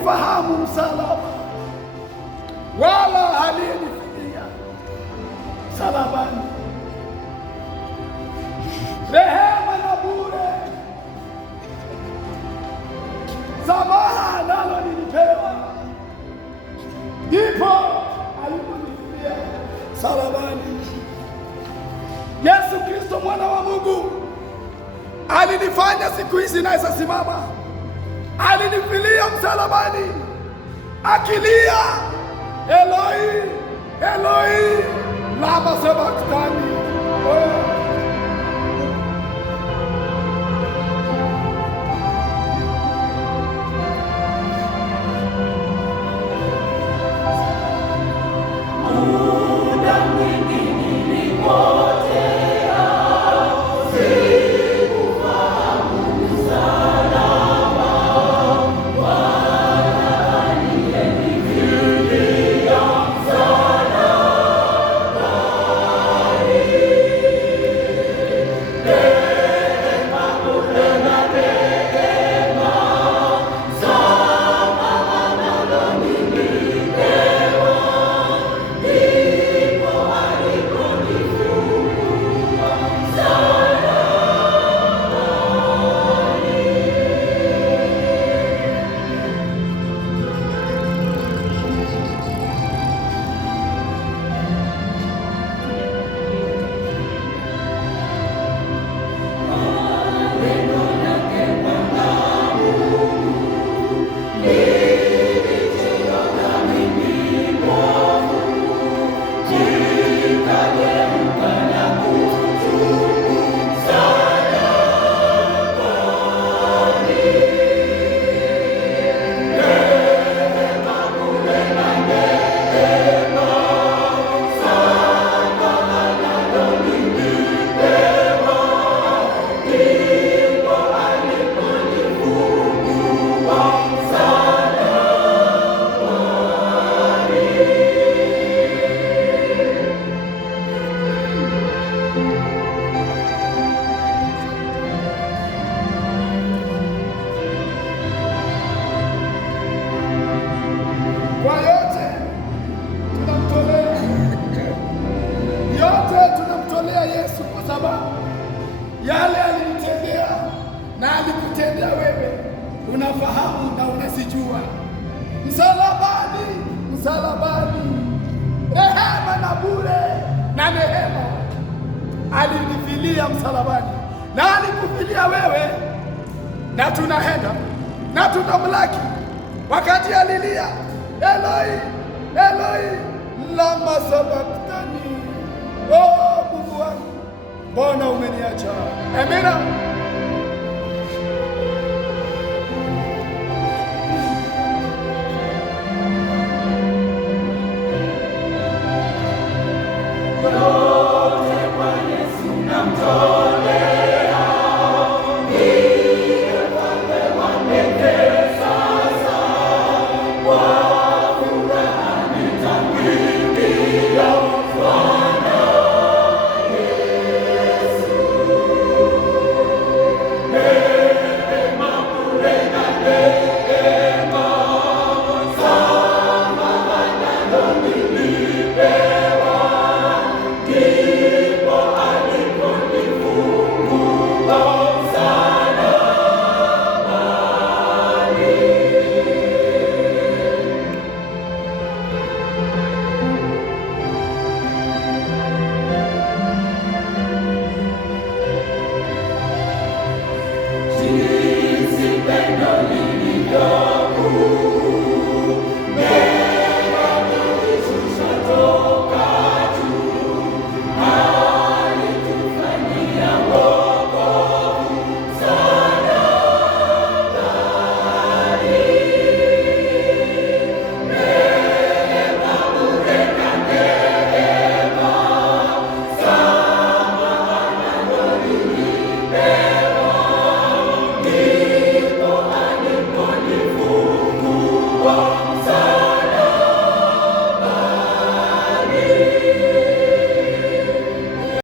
kufahamu msalaba, wala aliyenifikia msalabani. Rehema na bure, samaha nalo nilipewa, ndipo aliponifia msalabani. Yesu Kristo mwana wa Mungu alinifanya siku hizi naweza simama. Alinifilia msalabani akilia, Eloi Eloi lama sabakthani. Yale alinitendea na alikutendea wewe, unafahamu na unasijua. Msalabani, msalabani, rehema na bure na neema, alinifilia msalabani na alikufilia wewe, na tunaenda na tunamlaki. Wakati alilia Eloi Eloi lama sabakthani, oh Mungu wangu, mbona umeniacha? Amina. Oh